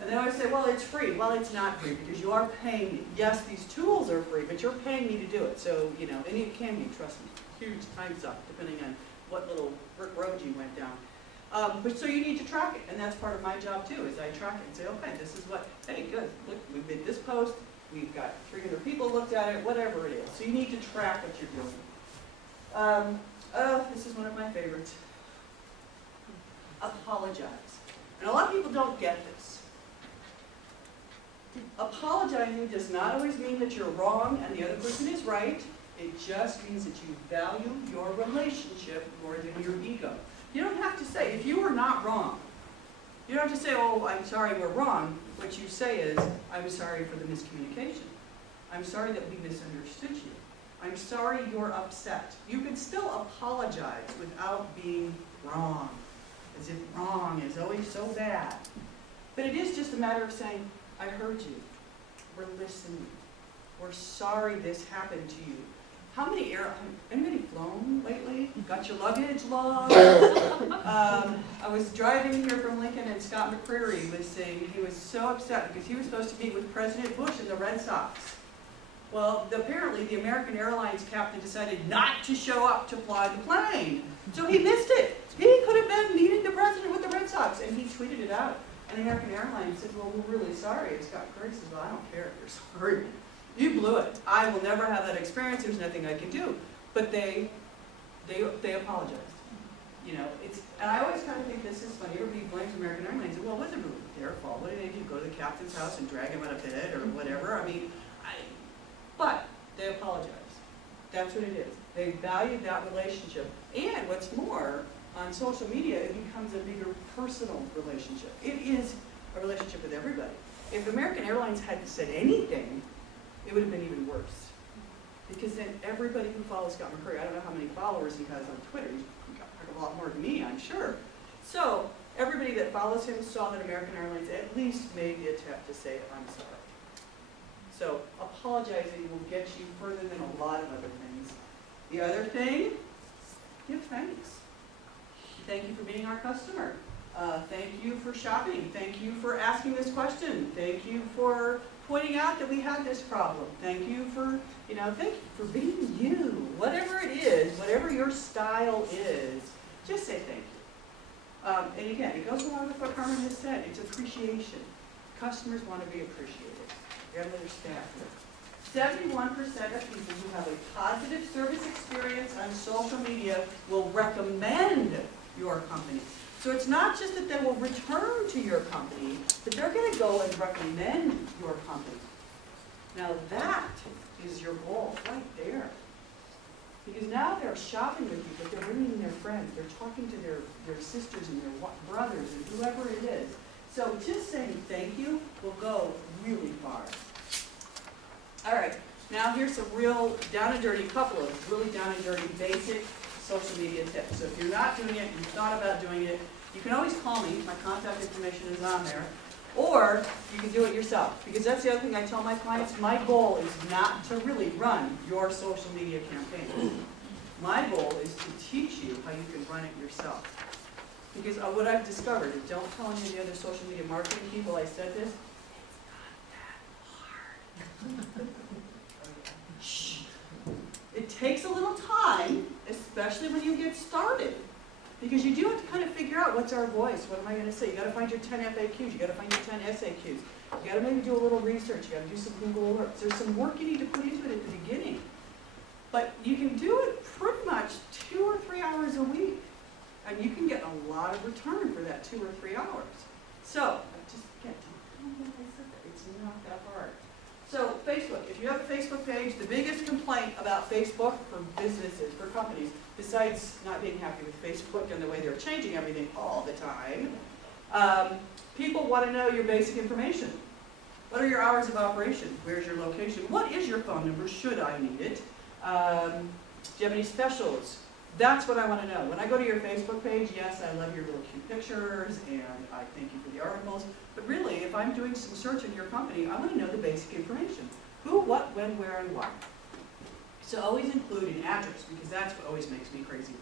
And they always say, well, it's free. Well, it's not free because you are paying me. Yes, these tools are free, but you're paying me to do it. So, you know, and it can be, trust me, huge time suck, depending on what little brick road you went down. But so you need to track it, and that's part of my job too, is I track it and say, okay, this is what, hey, good, look, we made this post, we've got 300 people looked at it, whatever it is. So you need to track what you're doing. This is one of my favorites. Apologize. And a lot of people don't get this. Apologizing does not always mean that you're wrong and the other person is right. It just means that you value your relationship more than your ego. You don't have to say, if you were not wrong, you don't have to say, oh, I'm sorry we're wrong. What you say is, I'm sorry for the miscommunication. I'm sorry that we misunderstood you. I'm sorry you're upset. You can still apologize without being wrong, as if wrong is always so bad. But it is just a matter of saying, I heard you. We're listening. We're sorry this happened to you. How many anybody flown lately? Got your luggage lost? I was driving here from Lincoln and Scott McCreary was saying he was so upset because he was supposed to meet with President Bush and the Red Sox. Well, apparently the American Airlines captain decided not to show up to fly the plane. So he missed it. He could have been meeting the president with the Red Sox, and he tweeted it out. And American Airlines said, well, we're really sorry. And Scott McCreary says, well, I don't care if you're sorry. You blew it. I will never have that experience. There's nothing I can do. But they apologized. You know, and I always kind of think this is funny. Everybody blames American Airlines. Well, it wasn't really their fault. What did they do? Go to the captain's house and drag him out of bed or whatever? I mean, but they apologized. That's what it is. They valued that relationship. And what's more, on social media, it becomes a bigger personal relationship. It is a relationship with everybody. If American Airlines hadn't said anything, it would have been even worse. Because then everybody who follows Scott McCurry, I don't know how many followers he has on Twitter, he's got a lot more than me, I'm sure. So, everybody that follows him saw that American Airlines at least made the attempt to say, I'm sorry. So, apologizing will get you further than a lot of other things. The other thing, give thanks. Thank you for being our customer. Thank you for shopping. Thank you for asking this question. Thank you for pointing out that we had this problem. Thank you for, thank you for being you. Whatever it is, whatever your style is, just say thank you. And again, it goes along with what Carmen has said. It's appreciation. Customers want to be appreciated. You have to understand. 71% of people who have a positive service experience on social media will recommend your company. So it's not just that they will return to your company, but they're going to go and recommend your company. Now that is your goal right there. Because now they're shopping with you, but they're bringing their friends. They're talking to their sisters and their brothers and whoever it is. So just saying thank you will go really far. All right, now here's some real down and dirty, couple of really down and dirty basic social media tips. So if you're not doing it, you've thought about doing it, you can always call me. My contact information is on there. Or you can do it yourself. Because that's the other thing I tell my clients. My goal is not to really run your social media campaign. My goal is to teach you how you can run it yourself. Because what I've discovered, and don't tell any of the other social media marketing people I said this, it's not that hard. Shh. It takes a little time, especially when you get started. Because you do have to kind of figure out what's our voice. What am I going to say? You got to find your 10 FAQs. You got to find your 10 SAQs. You got to maybe do a little research. You got to do some Google alerts. There's some work you need to put into it at the beginning. But you can do it pretty much 2 or 3 hours a week. And you can get a lot of return for that 2 or 3 hours. So, just again, it's not that hard. So, Facebook. If you have a Facebook page, the biggest complaint about Facebook for businesses, for companies, besides not being happy with Facebook and the way they're changing everything all the time, people want to know your basic information. What are your hours of operation? Where's your location? What is your phone number, should I need it? Do you have any specials? That's what I want to know. When I go to your Facebook page, yes, I love your little cute pictures, and I thank you for the articles, but really, if I'm doing some search in your company, I want to know the basic information. Who, what, when, where, and why. So always include an address, because that's what always makes me crazy.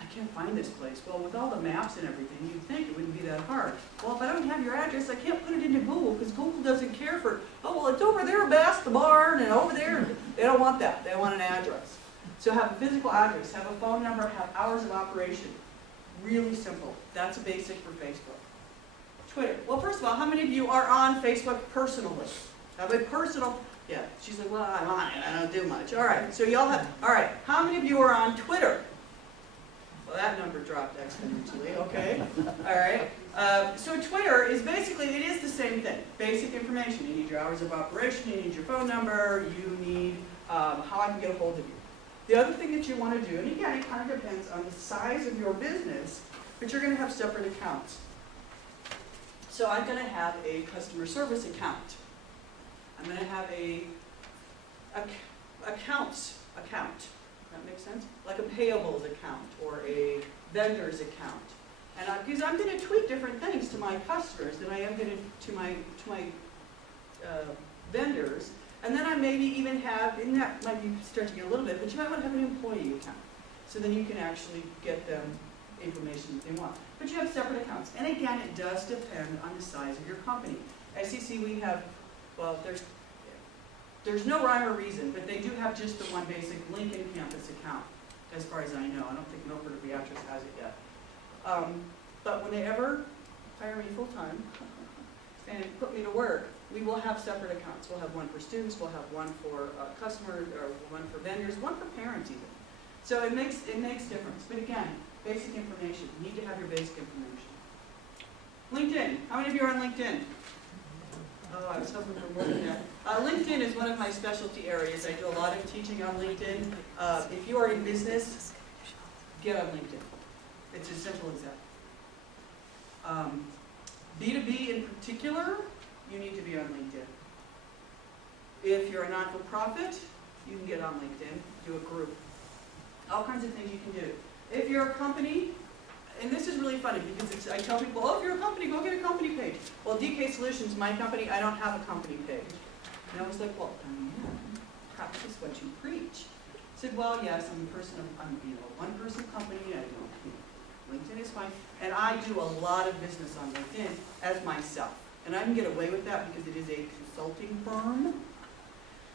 I can't find this place. Well, with all the maps and everything, you'd think it wouldn't be that hard. Well, if I don't have your address, I can't put it into Google, because Google doesn't care for, oh, well, it's over there past the barn, and over there. They don't want that. They want an address. So have a physical address, have a phone number, have hours of operation. Really simple. That's a basic for Facebook. Twitter. Well, first of all, how many of you are on Facebook personally? Have a personal, yeah, she's like, well, I'm on it, I don't do much. All right, so y'all have, all right, how many of you are on Twitter? Well, that number dropped exponentially, okay. All right, so Twitter is basically, it is the same thing. Basic information. You need your hours of operation, you need your phone number, you need how I can get a hold of you. The other thing that you want to do, and again, it kind of depends on the size of your business, but you're going to have separate accounts. So I'm going to have a customer service account. I'm going to have a accounts account. That makes sense? Like a payables account or a vendors account. And because I'm going to tweet different things to my customers than I am going to my vendors. And then I maybe even have, and that might be stretching a little bit, but you might want to have an employee account. So then you can actually get them information that they want. But you have separate accounts. And again, it does depend on the size of your company. As you see, we have, well, there's no rhyme or reason, but they do have just the one basic Lincoln campus account, as far as I know. I don't think Milford or Beatrice has it yet. But when they ever hire me full-time and put me to work, we will have separate accounts. We'll have one for students, we'll have one for customers, or one for vendors, one for parents even. So it makes difference. But again, basic information. You need to have your basic information. LinkedIn. How many of you are on LinkedIn? Oh, I was hoping for more than that. LinkedIn is one of my specialty areas. I do a lot of teaching on LinkedIn. If you are in business, get on LinkedIn. It's as simple as that. B2B in particular, you need to be on LinkedIn. If you're a not-for-profit, you can get on LinkedIn, do a group. All kinds of things you can do. If you're a company, and this is really funny because I tell people, oh, if you're a company, go get a company page. Well, DK Solutions, my company, I don't have a company page. And I was like, well, practice what you preach. I said, well, yes, I'm a one-person company. I don't, LinkedIn is fine. And I do a lot of business on LinkedIn as myself. And I can get away with that because it is a consulting firm.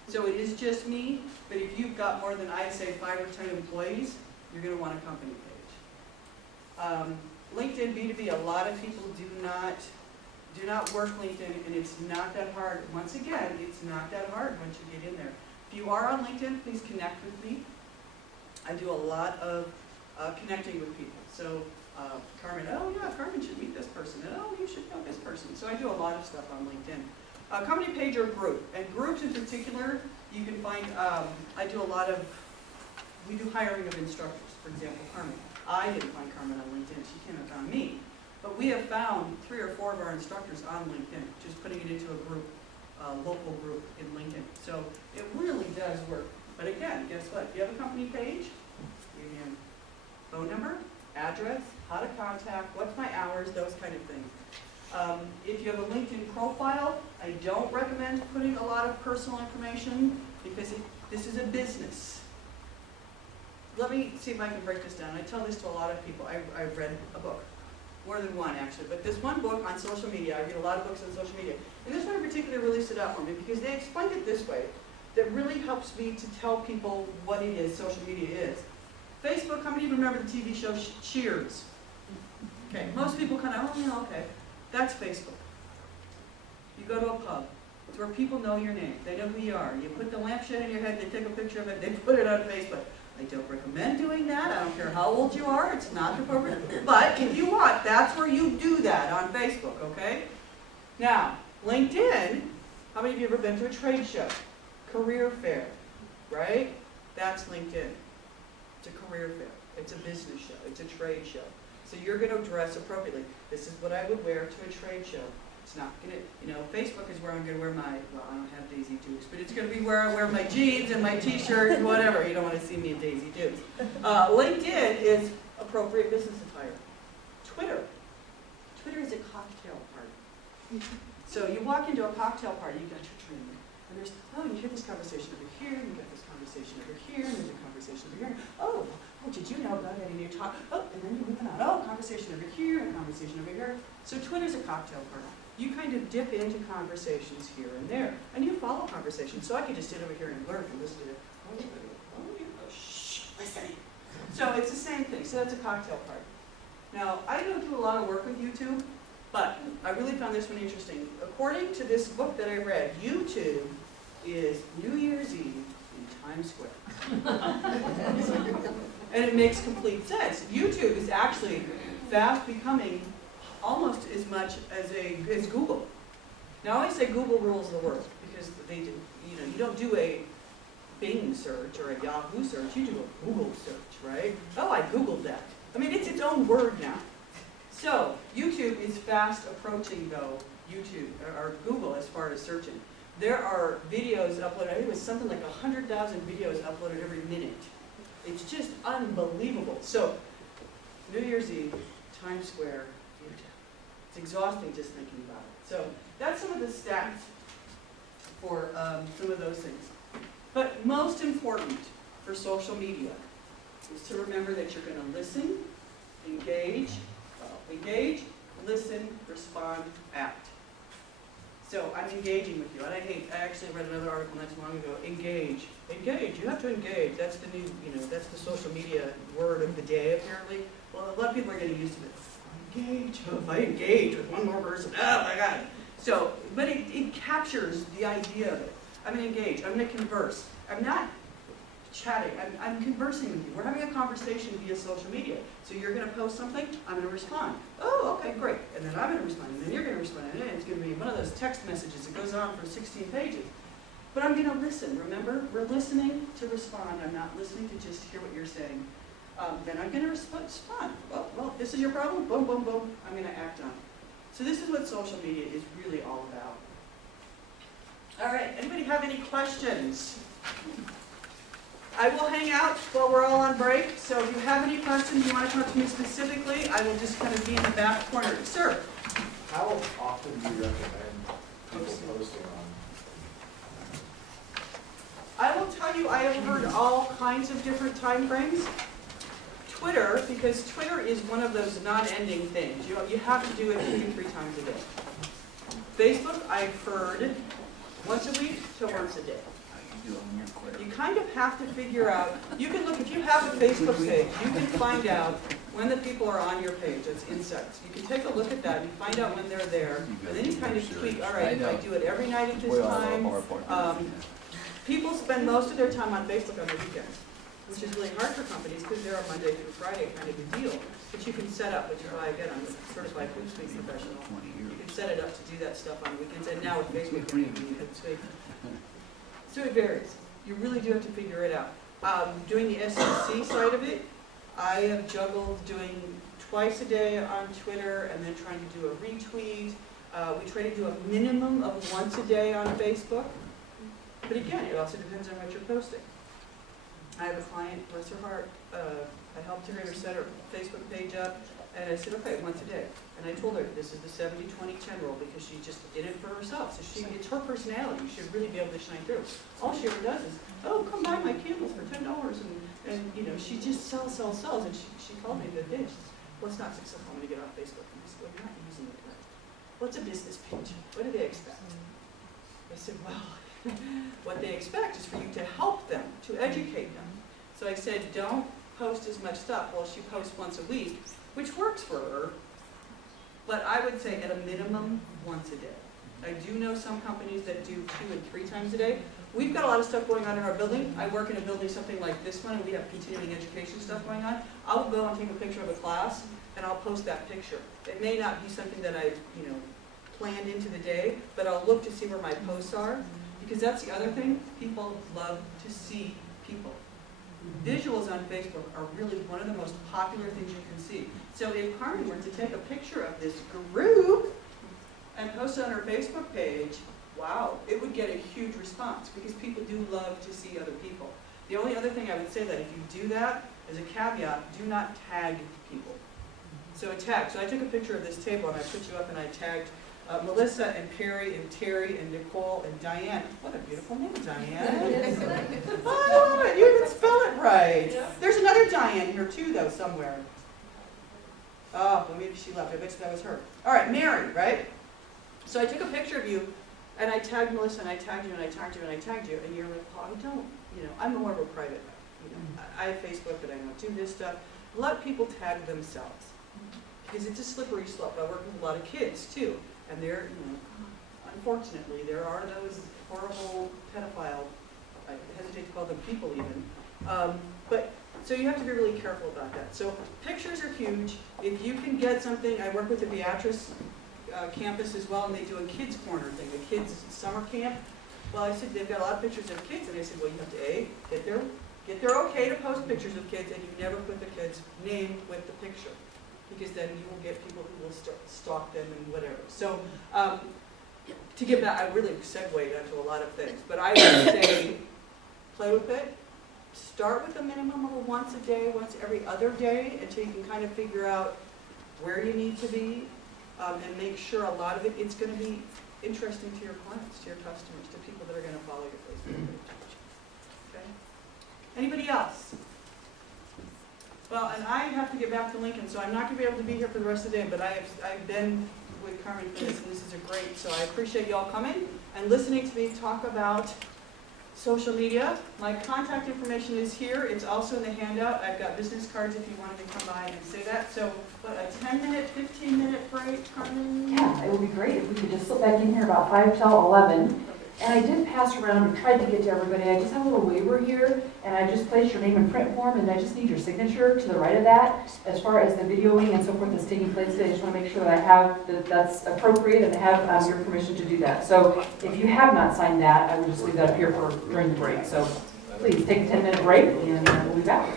So it is just me, but if you've got more than, I'd say, 5 or 10 employees, you're going to want a company page. LinkedIn B2B, a lot of people do not work LinkedIn, and it's not that hard. Once again, it's not that hard once you get in there. If you are on LinkedIn, please connect with me. I do a lot of connecting with people. So Carmen, oh yeah, Carmen should meet this person. And, oh, you should know this person. So I do a lot of stuff on LinkedIn. Company page or group. And groups in particular, you can find, we do hiring of instructors. For example, Carmen. I didn't find Carmen on LinkedIn. She came and found me. But we have found 3 or 4 of our instructors on LinkedIn, just putting it into a group, local group in LinkedIn. So it really does work. But again, guess what? If you have a company page, you can phone number, address, how to contact, what's my hours, those kind of things. If you have a LinkedIn profile, I don't recommend putting a lot of personal information because this is a business. Let me see if I can break this down. I tell this to a lot of people. I've read a book, more than one actually, but this one book on social media, I read a lot of books on social media, and this one in particular really stood out for me because they explained it this way that really helps me to tell people what it is social media is. Facebook, how many of you remember the TV show Cheers? Okay, most people kind of, oh yeah, okay. That's Facebook. You go to a pub. It's where people know your name. They know who you are. You put the lampshade in your head, they take a picture of it, they put it on Facebook. I don't recommend doing that. I don't care how old you are. It's not appropriate. But if you want, that's where you do that on Facebook, okay? Now, LinkedIn, how many of you have ever been to a trade show? Career fair, right? That's LinkedIn. It's a career fair. It's a business show. It's a trade show. So you're going to dress appropriately. This is what I would wear to a trade show. It's not going to, Facebook is where I'm going to wear my, well, I don't have Daisy Dukes, but it's going to be where I wear my jeans and my t-shirt and whatever. You don't want to see me in Daisy Dukes. LinkedIn is appropriate business attire. Twitter is a cocktail party. So you walk into a cocktail party, you got your drink, and there's, oh, you hear this conversation over here, and you got this conversation over here, and there's a conversation over here. Oh, did you know about any new talk? Oh, and then you're moving on. Oh, conversation over here, and conversation over here. So Twitter's a cocktail party. You kind of dip into conversations here and there, and you follow conversations. So I could just sit over here and learn and listen to it. Shh, listening. So it's the same thing. So that's a cocktail party. Now, I don't do a lot of work with YouTube, but I really found this one interesting. According to this book that I read, YouTube is New Year's Eve in Times Square. And it makes complete sense. YouTube is actually fast becoming almost as much as Google. Now I always say Google rules the world because they do, you don't do a Bing search or a Yahoo search, you do a Google search, right? Oh, I Googled that. I mean, it's its own word now. So YouTube is fast approaching, though, YouTube or Google as far as searching. There are videos uploaded. I think it was something like 100,000 videos uploaded every minute. It's just unbelievable. So New Year's Eve, Times Square, YouTube. It's exhausting just thinking about it. So that's some of the stats for some of those things. But most important for social media is to remember that you're going to listen, engage, listen, respond, act. So I'm engaging with you, and I actually read another article not too long ago. Engage. You have to engage. That's the new, that's the social media word of the day, apparently. Well, a lot of people are getting used to it. Engage. Oh, if I engage with one more person, oh my God. So, but it captures the idea of it. I'm going to engage. I'm going to converse. I'm not chatting. I'm conversing with you. We're having a conversation via social media. So you're going to post something, I'm going to respond. Oh, okay, great. And then I'm going to respond, and then you're going to respond. And then it's going to be one of those text messages that goes on for 16 pages. But I'm going to listen. Remember, we're listening to respond. I'm not listening to just hear what you're saying. Then I'm going to respond. Well, this is your problem? Boom, boom, boom. I'm going to act on it. So this is what social media is really all about. All right, anybody have any questions? I will hang out while we're all on break, so if you have any questions, you want to talk to me specifically, I will just kind of be in the back corner. Sir? How often do you recommend people posting on? I will tell you, I have heard all kinds of different time frames. Twitter, because Twitter is one of those non-ending things. You have to do it 2 to 3 times a day. Facebook, I've heard once a week to once a day. You kind of have to figure out, you can look, if you have a Facebook page, you can find out when the people are on your page, it's insights. You can take a look at that and find out when they're there, and then you kind of tweak, all right, if I do it every night at this time. People spend most of their time on Facebook on the weekends, which is really hard for companies because they're a Monday through Friday kind of a deal. But you can set up, which is why again, I'm a certified Hootsuite professional. You can set it up to do that stuff on weekends, and now with Facebook, you can Hootsuite. So it varies. You really do have to figure it out. Doing the SEC side of it, I have juggled doing twice a day on Twitter and then trying to do a retweet. We try to do a minimum of once a day on Facebook. But again, it also depends on what you're posting. I have a client, bless her heart, I helped her set her Facebook page up, and I said, okay, once a day. And I told her, this is the 70-20-10 rule, because she just did it for herself. So it's her personality. You should really be able to shine through. All she ever does is, oh, come buy my candles for $10. And you know, she just sells. And she called me the other day. She says, well, it's not successful. I'm going to get off Facebook. And I said, well, you're not using it right. Well, it's a business page. What do they expect? I said, well, what they expect is for you to help them, to educate them. So I said, don't post as much stuff. Well, she posts once a week, which works for her, but I would say at a minimum, once a day. I do know some companies that do 2 and 3 times a day. We've got a lot of stuff going on in our building. I work in a building something like this one, and we have continuing education stuff going on. I'll go and take a picture of a class, and I'll post that picture. It may not be something that I, planned into the day, but I'll look to see where my posts are, because that's the other thing. People love to see people. Visuals on Facebook are really one of the most popular things you can see. So if Carmen were to take a picture of this group and post it on her Facebook page, wow, it would get a huge response because people do love to see other people. The only other thing I would say that if you do that, as a caveat, do not tag people. So a tag. So I took a picture of this table and I put you up and I tagged Melissa and Perry and Terry and Nicole and Diane. What a beautiful name, Diane. Oh, you can spell it right. There's another Diane here too, though, somewhere. Oh, well, maybe she left. I bet you that was her. All right, Mary, right? So I took a picture of you, and I tagged Melissa, and I tagged you, and I tagged you, and I tagged you, and you're like, oh, I don't, I'm more of a private, I have Facebook, but I don't do this stuff. Let people tag themselves, because it's a slippery slope. I work with a lot of kids, too. And there, unfortunately, there are those horrible pedophile, I hesitate to call them people even, so you have to be really careful about that. So pictures are huge. If you can get something, I work with the Beatrice campus as well, and they do a kids corner thing, the kids summer camp. Well, I said, they've got a lot of pictures of kids, and I said, well, you have to, get their okay to post pictures of kids, and you never put the kid's name with the picture, because then you will get people who will stalk them and whatever. So to get back, I really segued onto a lot of things, but I would say play with it. Start with a minimum of once a day, once every other day, until you can kind of figure out where you need to be, and make sure a lot of it, it's going to be interesting to your clients, to your customers, to people that are going to follow your Facebook page. Okay? Anybody else? Well, and I have to get back to Lincoln, so I'm not going to be able to be here for the rest of the day, but I've been with Carmen for this, and this is great. So I appreciate you all coming and listening to me talk about social media. My contact information is here. It's also in the handout. I've got business cards if you wanted to come by and say that. So, what, a 10-minute, 15-minute break, Carmen? Yeah, it would be great if we could just slip back in here about 5 till 11. And I did pass around and tried to get to everybody. I just have a little waiver here, and I just placed your name in print form, and I just need your signature to the right of that. As far as the videoing and so forth that's taking place today, I just want to make sure that I have that's appropriate and have your permission to do that. So if you have not signed that, I will just leave that up here for during the break. So please take a 10-minute break, and we'll be back.